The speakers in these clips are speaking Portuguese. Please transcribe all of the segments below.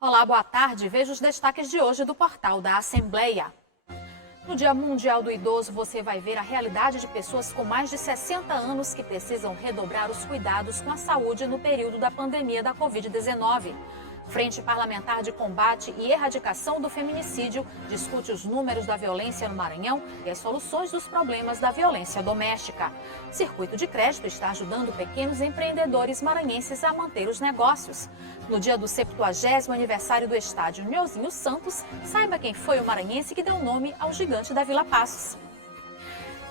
Olá, boa tarde. Veja os destaques de hoje do portal da Assembleia. No Dia Mundial do Idoso, você vai ver a realidade de pessoas com mais de 60 anos que precisam redobrar os cuidados com a saúde no período da pandemia da Covid-19. Frente Parlamentar de Combate e Erradicação do Feminicídio discute os números da violência no Maranhão e as soluções dos problemas da violência doméstica. Circuito de Crédito está ajudando pequenos empreendedores maranhenses a manter os negócios. No dia do 70º aniversário do estádio Nhozinho Santos, saiba quem foi o maranhense que deu nome ao gigante da Vila Passos.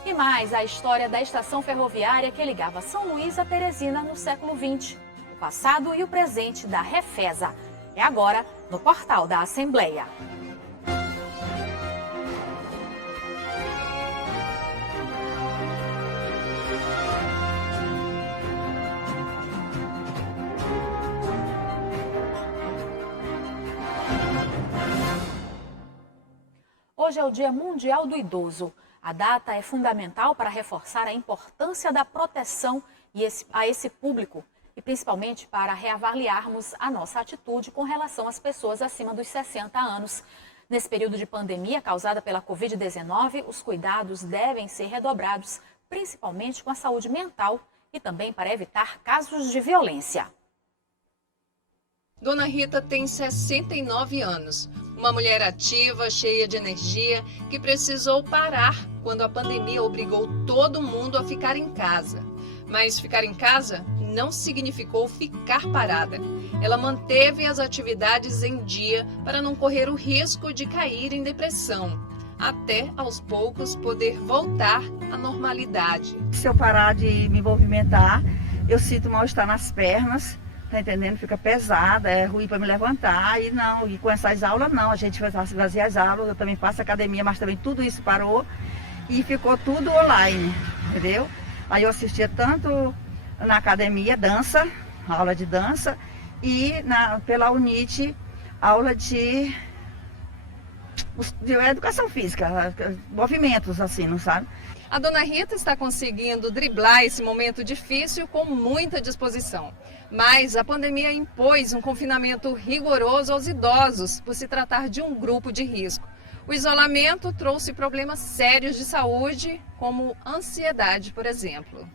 E mais, a história da estação ferroviária que ligava São Luís a Teresina no século XX. O passado e o presente da Refesa. É agora no portal da Assembleia. Hoje é o Dia Mundial do Idoso. A data é fundamental para reforçar a importância da proteção a esse público e principalmente para reavaliarmos a nossa atitude com relação às pessoas acima dos 60 anos. Nesse período de pandemia causada pela Covid-19, os cuidados devem ser redobrados, principalmente com a saúde mental e também para evitar casos de violência. Dona Rita tem 69 anos, uma mulher ativa, cheia de energia, que precisou parar quando a pandemia obrigou todo mundo a ficar em casa. Mas ficar em casa não significou ficar parada. Ela manteve as atividades em dia para não correr o risco de cair em depressão, até aos poucos poder voltar à normalidade. Se eu parar de me movimentar, eu sinto mal-estar nas pernas, tá entendendo? Fica pesada, é ruim para me levantar e com essas aulas não, a gente fazia as aulas, eu também faço academia, mas também tudo isso parou e ficou tudo online, entendeu? Aí eu assistia tanto na academia, aula de dança, e pela UNIT, aula de educação física, movimentos assim, não sabe? A dona Rita está conseguindo driblar esse momento difícil com muita disposição. Mas a pandemia impôs um confinamento rigoroso aos idosos, por se tratar de um grupo de risco. O isolamento trouxe problemas sérios de saúde, como ansiedade, por exemplo.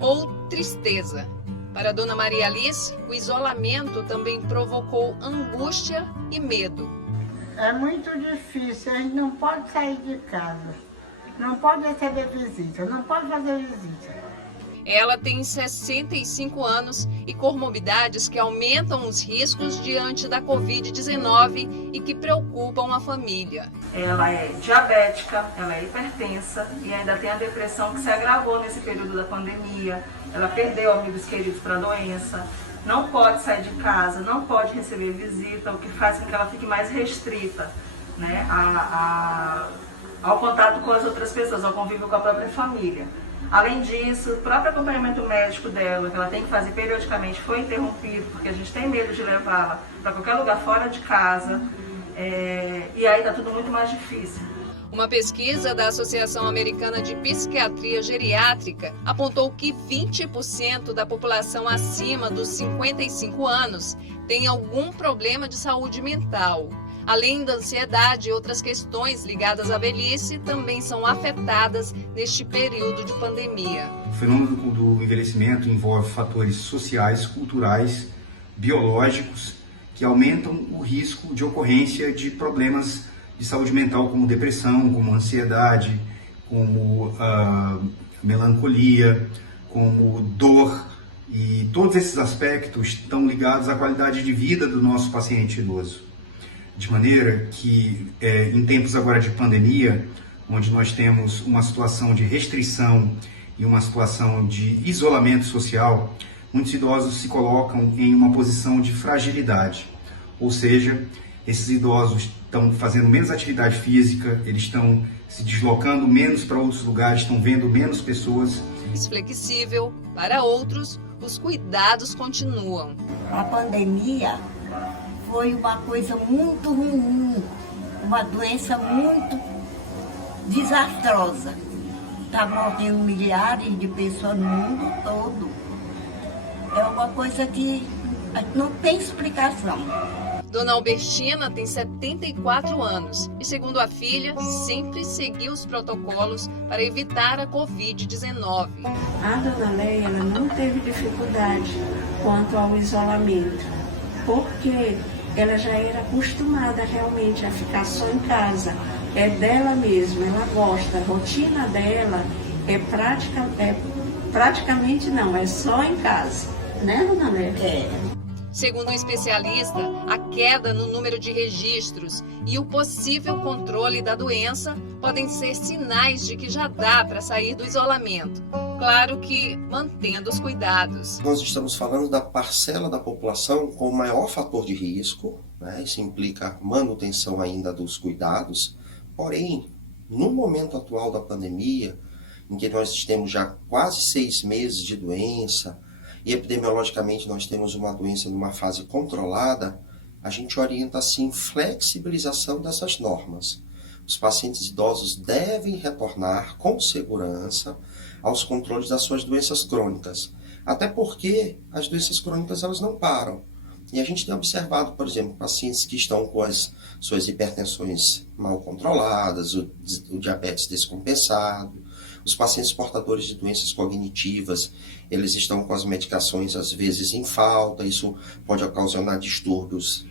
Ou tristeza. Para a dona Maria Alice, o isolamento também provocou angústia e medo. É muito difícil, a gente não pode sair de casa, não pode receber visita, não pode fazer visita. Ela tem 65 anos e comorbidades que aumentam os riscos diante da Covid-19 e que preocupam a família. Ela é diabética, ela é hipertensa e ainda tem a depressão que se agravou nesse período da pandemia. Ela perdeu amigos queridos para a doença, não pode sair de casa, não pode receber visita, o que faz com que ela fique mais restrita, né, ao contato com as outras pessoas, ao convívio com a própria família. Além disso, o próprio acompanhamento médico dela, que ela tem que fazer periodicamente, foi interrompido, porque a gente tem medo de levá-la para qualquer lugar fora de casa, e aí está tudo muito mais difícil. Uma pesquisa da Associação Americana de Psiquiatria Geriátrica apontou que 20% da população acima dos 55 anos tem algum problema de saúde mental. Além da ansiedade, outras questões ligadas à velhice também são afetadas neste período de pandemia. O fenômeno do envelhecimento envolve fatores sociais, culturais, biológicos, que aumentam o risco de ocorrência de problemas de saúde mental, como depressão, como ansiedade, como melancolia, como dor. E todos esses aspectos estão ligados à qualidade de vida do nosso paciente idoso. De maneira que, em tempos agora de pandemia, onde nós temos uma situação de restrição e uma situação de isolamento social, muitos idosos se colocam em uma posição de fragilidade. Ou seja, esses idosos estão fazendo menos atividade física, eles estão se deslocando menos para outros lugares, estão vendo menos pessoas. Flexível, para outros, os cuidados continuam. A pandemia foi uma coisa muito ruim, uma doença muito desastrosa. Está morrendo milhares de pessoas no mundo todo. É uma coisa que não tem explicação. Dona Albertina tem 74 anos e, segundo a filha, sempre seguiu os protocolos para evitar a Covid-19. A dona Leia, ela não teve dificuldade quanto ao isolamento, porque ela já era acostumada realmente a ficar só em casa. É dela mesma, ela gosta, a rotina dela praticamente não, é só em casa, né, dona Leia? Segundo o especialista, a queda no número de registros e o possível controle da doença podem ser sinais de que já dá para sair do isolamento. Claro que mantendo os cuidados. Nós estamos falando da parcela da população com o maior fator de risco, né? Isso implica manutenção ainda dos cuidados. Porém, no momento atual da pandemia, em que nós temos já quase 6 meses de doença, e epidemiologicamente nós temos uma doença numa fase controlada, a gente orienta assim flexibilização dessas normas. Os pacientes idosos devem retornar com segurança aos controles das suas doenças crônicas, até porque as doenças crônicas elas não param. E a gente tem observado, por exemplo, pacientes que estão com as suas hipertensões mal controladas, o diabetes descompensado, os pacientes portadores de doenças cognitivas, eles estão com as medicações às vezes em falta, isso pode ocasionar distúrbios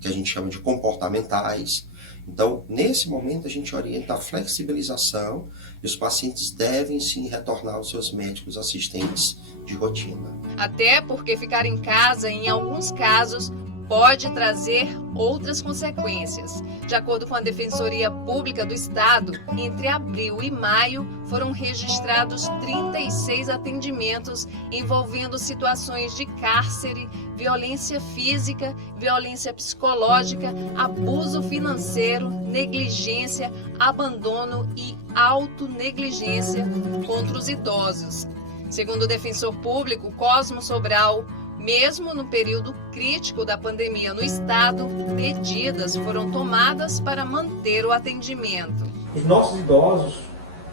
que a gente chama de comportamentais. Então, nesse momento, a gente orienta a flexibilização e os pacientes devem sim retornar aos seus médicos assistentes de rotina. Até porque ficar em casa, em alguns casos, pode trazer outras consequências. De acordo com a Defensoria Pública do Estado, entre abril e maio foram registrados 36 atendimentos envolvendo situações de cárcere, violência física, violência psicológica, abuso financeiro, negligência, abandono e autonegligência contra os idosos. Segundo o defensor público Cosmo Sobral, mesmo no período crítico da pandemia no estado, medidas foram tomadas para manter o atendimento. Os nossos idosos,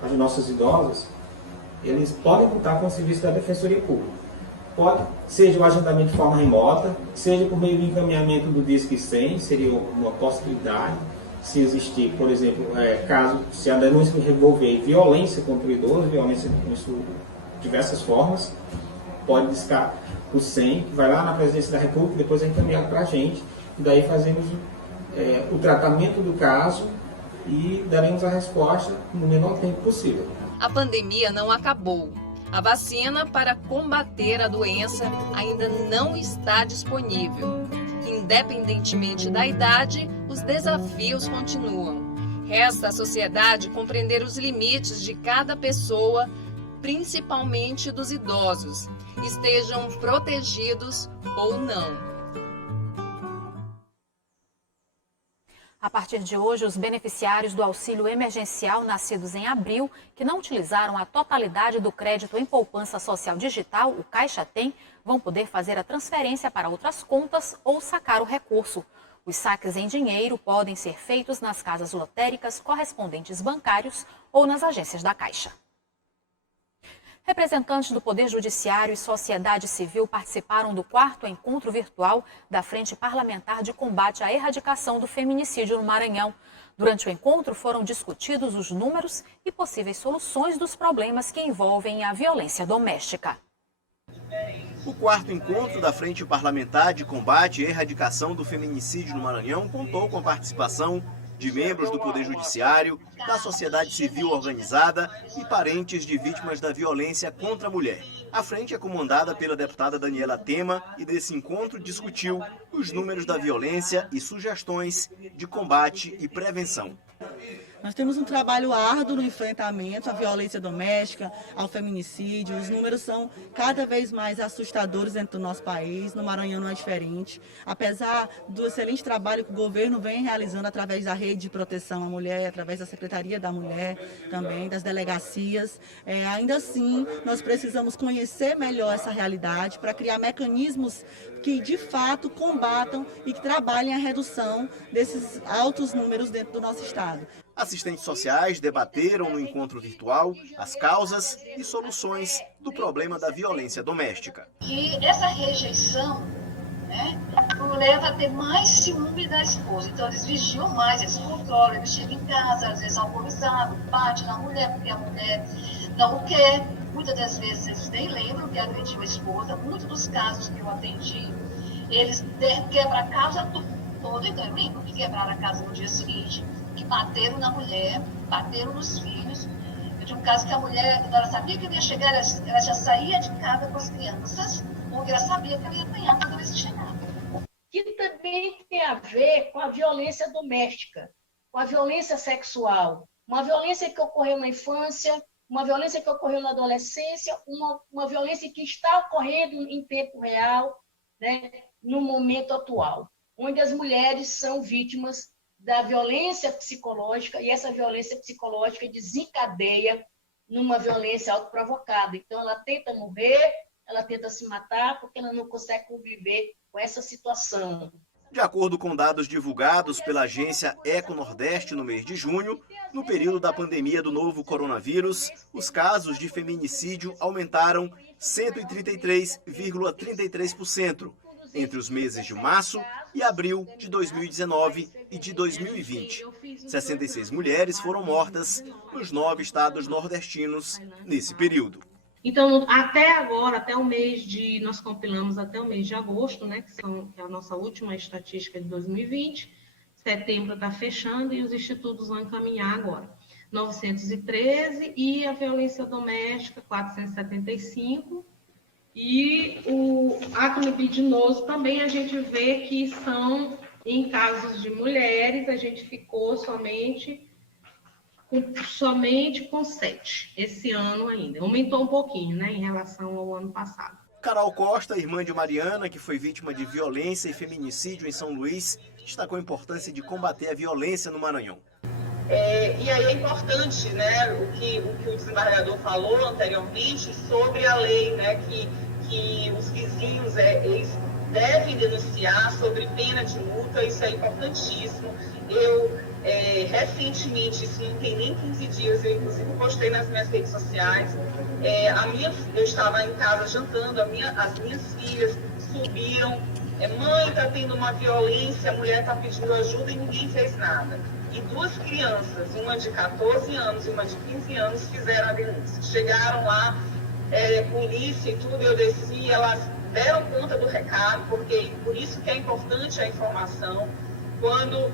as nossas idosas, eles podem contar com o serviço da Defensoria Pública. Pode, seja o agendamento de forma remota, seja por meio do encaminhamento do Disque 100, seria uma possibilidade. Se existir, por exemplo, se a denúncia envolver violência contra o idoso, violência com diversas formas, pode discar o 100, que vai lá na Presidência da República, depois é encaminhado para a gente, e daí fazemos o tratamento do caso e daremos a resposta no menor tempo possível. A pandemia não acabou. A vacina para combater a doença ainda não está disponível. Independentemente da idade, os desafios continuam. Resta à sociedade compreender os limites de cada pessoa, principalmente dos idosos, estejam protegidos ou não. A partir de hoje, os beneficiários do auxílio emergencial nascidos em abril, que não utilizaram a totalidade do crédito em poupança social digital, o Caixa Tem, vão poder fazer a transferência para outras contas ou sacar o recurso. Os saques em dinheiro podem ser feitos nas casas lotéricas, correspondentes bancários ou nas agências da Caixa. Representantes do Poder Judiciário e sociedade civil participaram do 4º encontro virtual da Frente Parlamentar de Combate à Erradicação do Feminicídio no Maranhão. Durante o encontro foram discutidos os números e possíveis soluções dos problemas que envolvem a violência doméstica. O 4º encontro da Frente Parlamentar de Combate à Erradicação do Feminicídio no Maranhão contou com a participação de membros do Poder Judiciário, da sociedade civil organizada e parentes de vítimas da violência contra a mulher. A frente é comandada pela deputada Daniela Tema e desse encontro discutiu os números da violência e sugestões de combate e prevenção. Nós temos um trabalho árduo no enfrentamento à violência doméstica, ao feminicídio. Os números são cada vez mais assustadores dentro do nosso país. No Maranhão não é diferente. Apesar do excelente trabalho que o governo vem realizando através da rede de proteção à mulher, através da Secretaria da Mulher também, das delegacias, ainda assim nós precisamos conhecer melhor essa realidade para criar mecanismos que de fato combatam e que trabalhem a redução desses altos números dentro do nosso estado. Assistentes sociais debateram no encontro virtual as causas e soluções do problema da violência doméstica. E essa rejeição, mulher vai ter mais ciúme da esposa. Então, eles vigiam mais, eles controlam, eles chegam em casa, às vezes alcoolizado, bate na mulher, porque a mulher não o quer. Muitas das vezes eles nem lembram que agrediu a esposa. Muitos dos casos que eu atendi, eles quebram a casa toda, então eu lembro que quebraram a casa no dia seguinte, que bateram na mulher, bateram nos filhos. Eu tinha um caso que a mulher, quando ela sabia que ele ia chegar, ela já saía de casa com as crianças, porque ela sabia que ela ia apanhar quando eles chegavam. Que também tem a ver com a violência doméstica, com a violência sexual, uma violência que ocorreu na infância, uma violência que ocorreu na adolescência, uma violência que está ocorrendo em tempo real, né, no momento atual, onde as mulheres são vítimas da violência psicológica, e essa violência psicológica desencadeia numa violência autoprovocada. Então, ela tenta morrer, ela tenta se matar, porque ela não consegue conviver com essa situação. De acordo com dados divulgados pela agência Eco Nordeste no mês de junho, no período da pandemia do novo coronavírus, os casos de feminicídio aumentaram 133,33% entre os meses de março e abril de 2019 e de 2020. 66 mulheres foram mortas nos 9 estados nordestinos nesse período. Então, até agora, nós compilamos até o mês de agosto, né, que é a nossa última estatística de 2020, setembro está fechando e os institutos vão encaminhar agora. 913 e a violência doméstica, 475. E o ato libidinoso também a gente vê que são, em casos de mulheres, a gente ficou somente com 7 esse ano ainda. Aumentou um pouquinho, né, em relação ao ano passado. Carol Costa, irmã de Mariana, que foi vítima de violência e feminicídio em São Luís, destacou a importância de combater a violência no Maranhão. E aí é importante, né, o que o desembargador falou anteriormente sobre a lei, né, que os vizinhos eles devem denunciar sobre pena de multa. Isso é importantíssimo. Eu, recentemente, isso não tem nem 15 dias, eu inclusive postei nas minhas redes sociais, eu estava em casa jantando, as minhas filhas subiram, mãe, está tendo uma violência, a mulher está pedindo ajuda e ninguém fez nada. E 2 crianças, uma de 14 anos e uma de 15 anos, fizeram a denúncia. Chegaram lá, polícia e tudo, eu desci, elas deram conta do recado, porque por isso que é importante a informação. Quando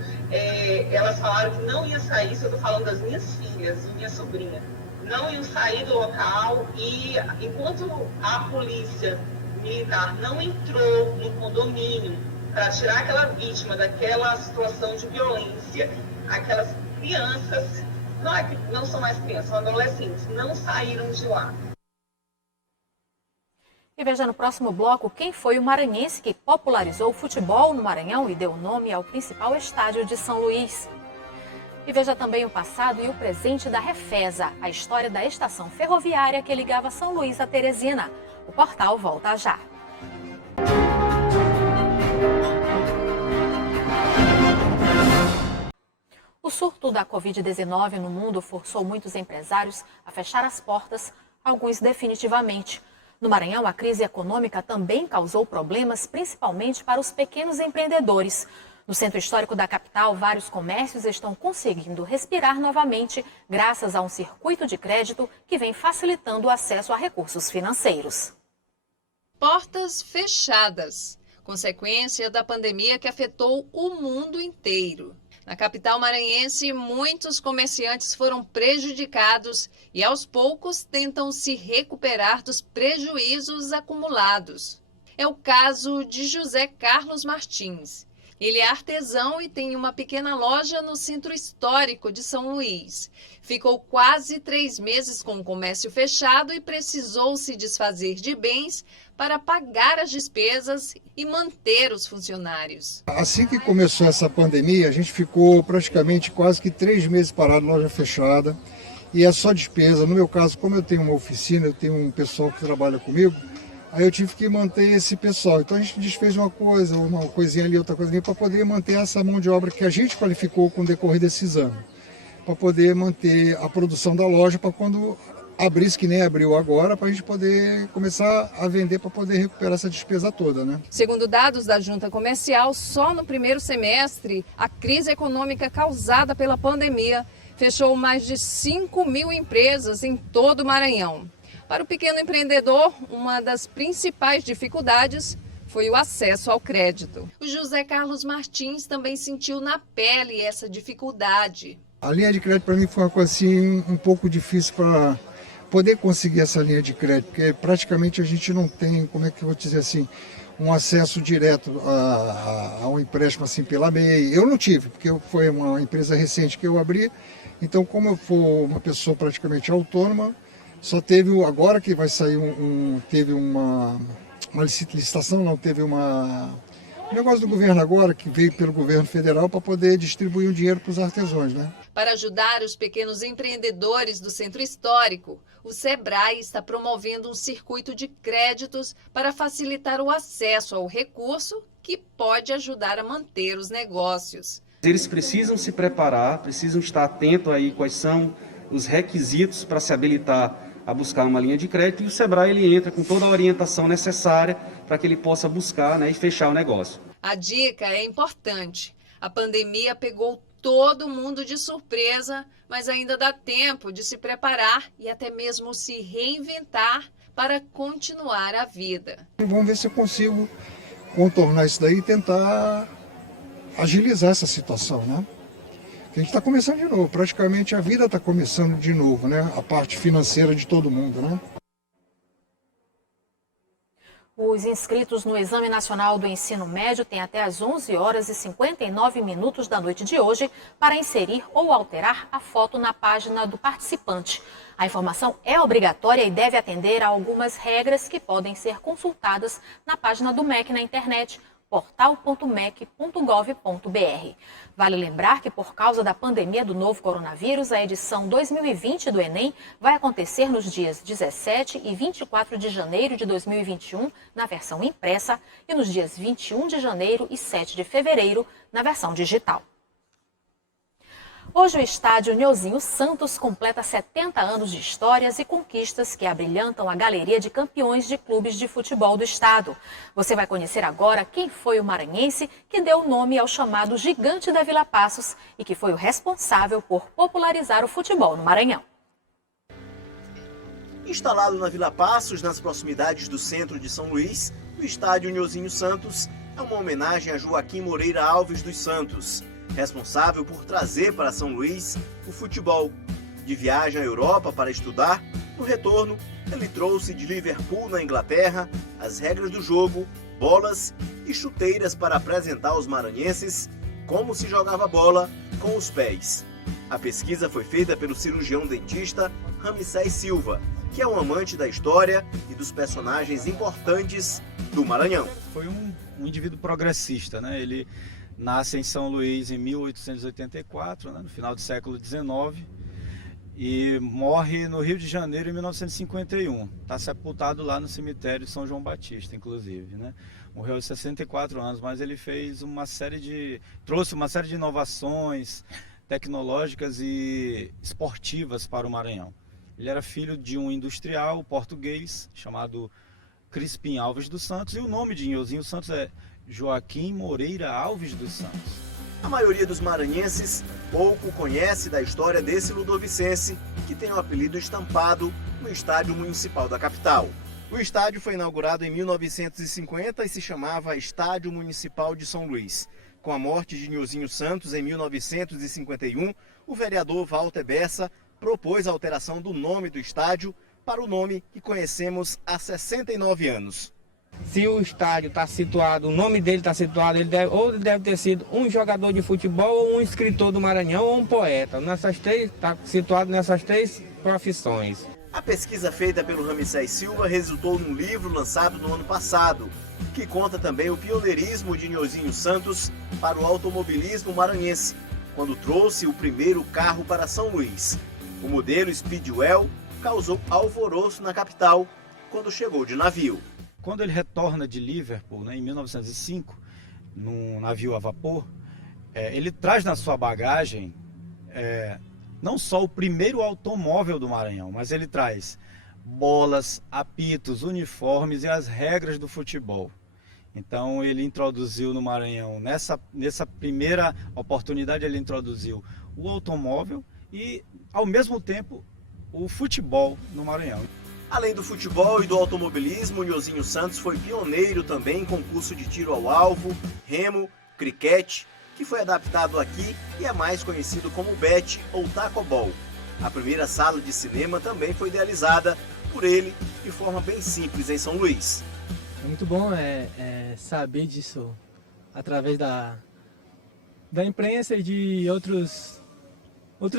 elas falaram que não ia sair, isso eu estou falando das minhas filhas e minha sobrinha, não iam sair do local, e enquanto a polícia militar não entrou no condomínio para tirar aquela vítima daquela situação de violência, aquelas crianças, não são mais crianças, são adolescentes, não saíram de lá. E veja no próximo bloco quem foi o maranhense que popularizou o futebol no Maranhão e deu nome ao principal estádio de São Luís. E veja também o passado e o presente da Refesa, a história da estação ferroviária que ligava São Luís a Teresina. O portal volta já. O surto da Covid-19 no mundo forçou muitos empresários a fechar as portas, alguns definitivamente. No Maranhão, a crise econômica também causou problemas, principalmente para os pequenos empreendedores. No centro histórico da capital, vários comércios estão conseguindo respirar novamente, graças a um circuito de crédito que vem facilitando o acesso a recursos financeiros. Portas fechadas, consequência da pandemia que afetou o mundo inteiro. Na capital maranhense, muitos comerciantes foram prejudicados e, aos poucos, tentam se recuperar dos prejuízos acumulados. É o caso de José Carlos Martins. Ele é artesão e tem uma pequena loja no centro histórico de São Luís. Ficou quase 3 meses com o comércio fechado e precisou se desfazer de bens para pagar as despesas e manter os funcionários. Assim que começou essa pandemia, a gente ficou praticamente quase que 3 meses parado, loja fechada, e é só despesa. No meu caso, como eu tenho uma oficina, eu tenho um pessoal que trabalha comigo, aí eu tive que manter esse pessoal. Então a gente desfez uma coisinha ali, outra coisa ali, para poder manter essa mão de obra que a gente qualificou com o decorrer desses anos, para poder manter a produção da loja, para quando abrisse que nem abriu agora, para a gente poder começar a vender para poder recuperar essa despesa toda, né? Segundo dados da Junta Comercial, só no primeiro semestre, a crise econômica causada pela pandemia fechou mais de 5.000 empresas em todo o Maranhão. Para o pequeno empreendedor, uma das principais dificuldades foi o acesso ao crédito. O José Carlos Martins também sentiu na pele essa dificuldade. A linha de crédito para mim foi uma coisa assim, um pouco difícil para poder conseguir essa linha de crédito, porque praticamente a gente não tem, como é que eu vou dizer assim, um acesso direto a um empréstimo assim pela MEI. Eu não tive, porque foi uma empresa recente que eu abri, então como eu for uma pessoa praticamente autônoma, só teve, agora que vai sair teve uma licitação, não, teve um negócio do governo agora, que veio pelo governo federal para poder distribuir o dinheiro para os artesãos, né? Para ajudar os pequenos empreendedores do Centro Histórico, o Sebrae está promovendo um circuito de créditos para facilitar o acesso ao recurso que pode ajudar a manter os negócios. Eles precisam se preparar, precisam estar atentos aí quais são os requisitos para se habilitar a buscar uma linha de crédito, e o Sebrae ele entra com toda a orientação necessária para que ele possa buscar, né, e fechar o negócio. A dica é importante. A pandemia pegou todo mundo de surpresa, mas ainda dá tempo de se preparar e até mesmo se reinventar para continuar a vida. Vamos ver se eu consigo contornar isso daí e tentar agilizar essa situação, né? A gente está começando de novo, praticamente a vida está começando de novo, né? A parte financeira de todo mundo, né? Os inscritos no Exame Nacional do Ensino Médio têm até às 11h59 da noite de hoje para inserir ou alterar a foto na página do participante. A informação é obrigatória e deve atender a algumas regras que podem ser consultadas na página do MEC na internet, portal.mec.gov.br. Vale lembrar que, por causa da pandemia do novo coronavírus, a edição 2020 do Enem vai acontecer nos dias 17 e 24 de janeiro de 2021, na versão impressa, e nos dias 21 de janeiro e 7 de fevereiro, na versão digital. Hoje o estádio Nhozinho Santos completa 70 anos de histórias e conquistas que abrilhantam a galeria de campeões de clubes de futebol do estado. Você vai conhecer agora quem foi o maranhense que deu nome ao chamado Gigante da Vila Passos e que foi o responsável por popularizar o futebol no Maranhão. Instalado na Vila Passos, nas proximidades do centro de São Luís, o estádio Nhozinho Santos é uma homenagem a Joaquim Moreira Alves dos Santos, responsável por trazer para São Luís o futebol. De viagem à Europa para estudar, no retorno, ele trouxe de Liverpool, na Inglaterra, as regras do jogo, bolas e chuteiras para apresentar aos maranhenses como se jogava bola com os pés. A pesquisa foi feita pelo cirurgião dentista Ramsés Silva, que é um amante da história e dos personagens importantes do Maranhão. Foi um indivíduo progressista, né? Ele nasce em São Luís em 1884, né, no final do século XIX, e morre no Rio de Janeiro em 1951. Está sepultado lá no cemitério de São João Batista, inclusive, né? Morreu aos 64 anos, mas ele fez trouxe uma série de inovações tecnológicas e esportivas para o Maranhão. Ele era filho de um industrial português chamado Crispim Alves dos Santos, e o nome de Nhozinho Santos é Joaquim Moreira Alves dos Santos. A maioria dos maranhenses pouco conhece da história desse ludovicense, que tem o apelido estampado no Estádio Municipal da capital. O estádio foi inaugurado em 1950 e se chamava Estádio Municipal de São Luís. Com a morte de Nhozinho Santos em 1951, o vereador Walter Bessa propôs a alteração do nome do estádio para o nome que conhecemos há 69 anos. Se o estádio está situado, o nome dele está situado, ele deve ter sido um jogador de futebol, ou um escritor do Maranhão, ou um poeta. Está situado nessas três profissões. A pesquisa feita pelo Ramsés Silva resultou num livro lançado no ano passado, que conta também o pioneirismo de Nhozinho Santos para o automobilismo maranhense, quando trouxe o primeiro carro para São Luís. O modelo Speedwell causou alvoroço na capital quando chegou de navio. Quando ele retorna de Liverpool, né, em 1905, num navio a vapor, ele traz na sua bagagem não só o primeiro automóvel do Maranhão, mas ele traz bolas, apitos, uniformes e as regras do futebol. Então ele introduziu no Maranhão, nessa primeira oportunidade, ele introduziu o automóvel e, ao mesmo tempo, o futebol no Maranhão. Além do futebol e do automobilismo, o Nhozinho Santos foi pioneiro também em concurso de tiro ao alvo, remo, criquete, que foi adaptado aqui e é mais conhecido como bet ou tacobol. A primeira sala de cinema também foi idealizada por ele de forma bem simples em São Luís. É muito bom saber disso através da imprensa e de outros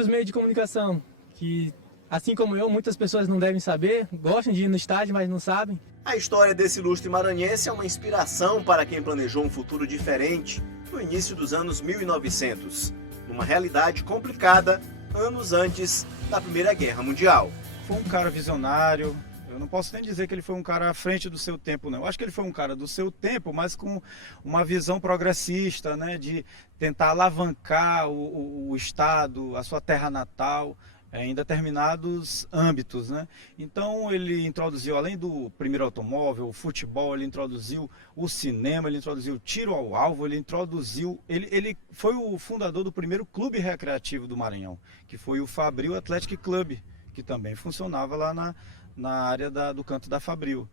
meios de comunicação, que, assim como eu, muitas pessoas não devem saber, gostam de ir no estádio, mas não sabem. A história desse ilustre maranhense é uma inspiração para quem planejou um futuro diferente no início dos anos 1900, numa realidade complicada, anos antes da Primeira Guerra Mundial. Foi um cara visionário. Eu não posso nem dizer que ele foi um cara à frente do seu tempo, não. Eu acho que ele foi um cara do seu tempo, mas com uma visão progressista, né, de tentar alavancar o Estado, a sua terra natal, em determinados âmbitos, né? Então ele introduziu, além do primeiro automóvel, o futebol, ele introduziu o cinema, ele introduziu o tiro ao alvo, ele foi o fundador do primeiro clube recreativo do Maranhão, que foi o Fabril Athletic Club, que também funcionava lá na área do canto da Fabril.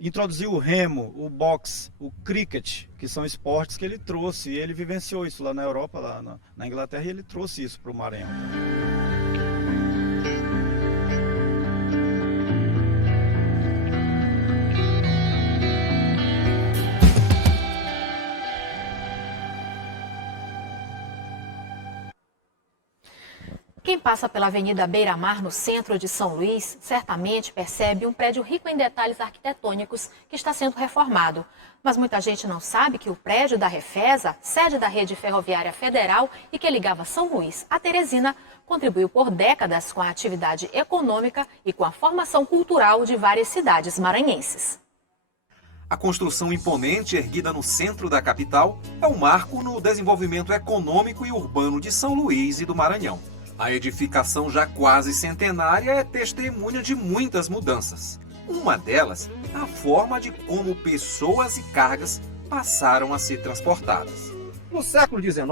Introduziu o remo, o boxe, o cricket, que são esportes que ele trouxe, e ele vivenciou isso lá na Europa, lá na Inglaterra, e ele trouxe isso para o Maranhão. Quem passa pela Avenida Beira-Mar, no centro de São Luís, certamente percebe um prédio rico em detalhes arquitetônicos que está sendo reformado. Mas muita gente não sabe que o prédio da Refesa, sede da Rede Ferroviária Federal e que ligava São Luís a Teresina, contribuiu por décadas com a atividade econômica e com a formação cultural de várias cidades maranhenses. A construção imponente erguida no centro da capital é um marco no desenvolvimento econômico e urbano de São Luís e do Maranhão. A edificação já quase centenária é testemunha de muitas mudanças. Uma delas é a forma de como pessoas e cargas passaram a ser transportadas. No século XIX,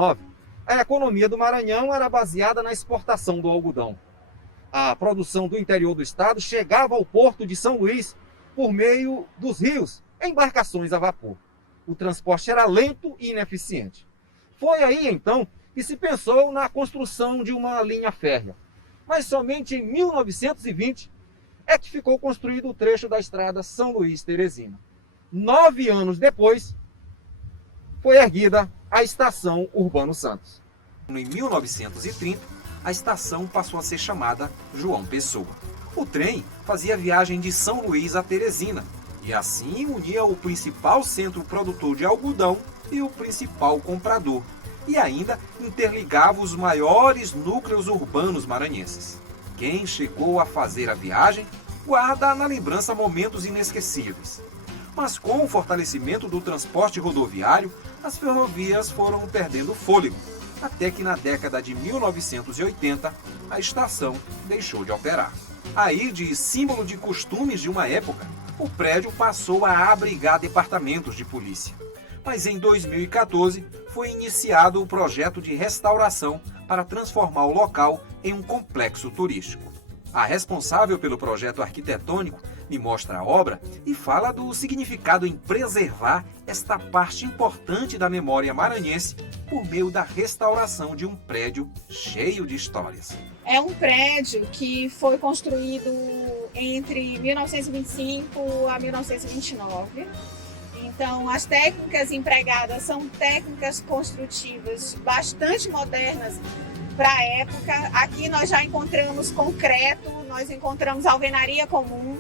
a economia do Maranhão era baseada na exportação do algodão. A produção do interior do estado chegava ao porto de São Luís por meio dos rios, em embarcações a vapor. O transporte era lento e ineficiente. Foi aí, então, que se pensou na construção de uma linha férrea. Mas somente em 1920 é que ficou construído o trecho da estrada São Luís-Teresina. 9 anos depois, foi erguida a estação Urbano Santos. Em 1930, a estação passou a ser chamada João Pessoa. O trem fazia a viagem de São Luís a Teresina e assim unia o principal centro produtor de algodão e o principal comprador, e ainda interligava os maiores núcleos urbanos maranhenses. Quem chegou a fazer a viagem guarda na lembrança momentos inesquecíveis. Mas com o fortalecimento do transporte rodoviário, as ferrovias foram perdendo fôlego, até que na década de 1980 a estação deixou de operar. Aí, de símbolo de costumes de uma época, o prédio passou a abrigar departamentos de polícia. Mas em 2014 foi iniciado o projeto de restauração para transformar o local em um complexo turístico. A responsável pelo projeto arquitetônico me mostra a obra e fala do significado em preservar esta parte importante da memória maranhense por meio da restauração de um prédio cheio de histórias. É um prédio que foi construído entre 1925 a 1929. Então, as técnicas empregadas são técnicas construtivas bastante modernas para a época. Aqui nós já encontramos concreto, nós encontramos alvenaria comum,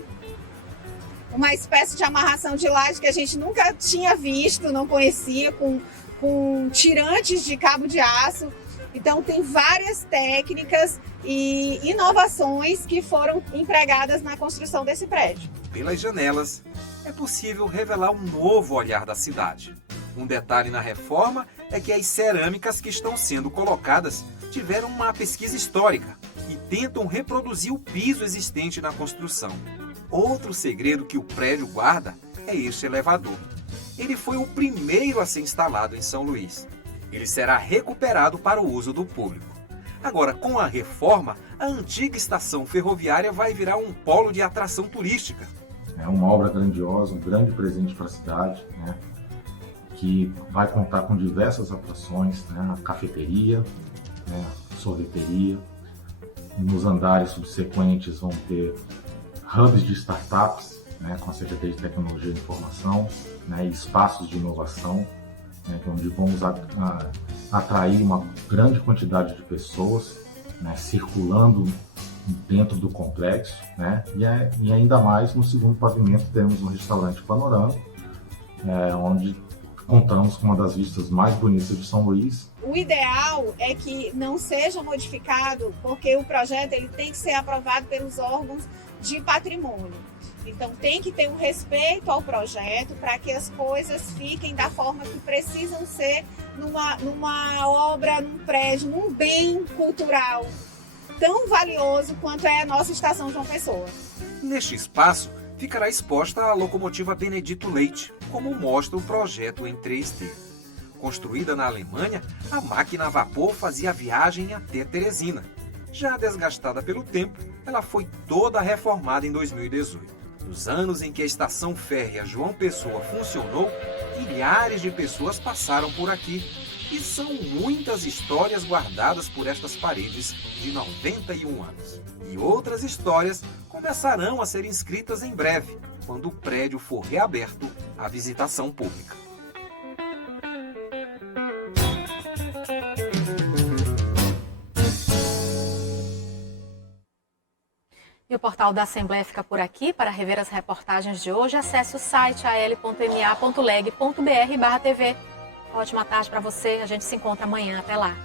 uma espécie de amarração de laje que a gente nunca tinha visto, não conhecia, com tirantes de cabo de aço. Então, tem várias técnicas e inovações que foram empregadas na construção desse prédio. Pelas janelas, é possível revelar um novo olhar da cidade. Um detalhe na reforma é que as cerâmicas que estão sendo colocadas tiveram uma pesquisa histórica e tentam reproduzir o piso existente na construção. Outro segredo que o prédio guarda é este elevador. Ele foi o primeiro a ser instalado em São Luís. Ele será recuperado para o uso do público. Agora, com a reforma, a antiga estação ferroviária vai virar um polo de atração turística. É uma obra grandiosa, um grande presente para a cidade, né? Que vai contar com diversas atrações, né? A cafeteria, né? A sorveteria. Nos andares subsequentes vão ter hubs de startups, né? Com a Secretaria de Tecnologia e Informação, né? E espaços de inovação, né? Onde vamos atrair uma grande quantidade de pessoas, né? Circulando dentro do complexo, né? E ainda mais no segundo pavimento temos um restaurante panorâmico, onde contamos com uma das vistas mais bonitas de São Luís. O ideal é que não seja modificado, porque o projeto ele tem que ser aprovado pelos órgãos de patrimônio. Então tem que ter um respeito ao projeto para que as coisas fiquem da forma que precisam ser numa obra, num prédio, num bem cultural tão valioso quanto é a nossa Estação João Pessoa. Neste espaço ficará exposta a locomotiva Benedito Leite, como mostra o projeto em 3D. Construída na Alemanha, a máquina a vapor fazia a viagem até Teresina. Já desgastada pelo tempo, ela foi toda reformada em 2018. Nos anos em que a estação férrea João Pessoa funcionou, milhares de pessoas passaram por aqui. E são muitas histórias guardadas por estas paredes de 91 anos. E outras histórias começarão a ser inscritas em breve, quando o prédio for reaberto à visitação pública. E o portal da Assembleia fica por aqui. Para rever as reportagens de hoje, acesse o site al.ma.leg.br/tv. Ótima tarde para você. A gente se encontra amanhã. Até lá.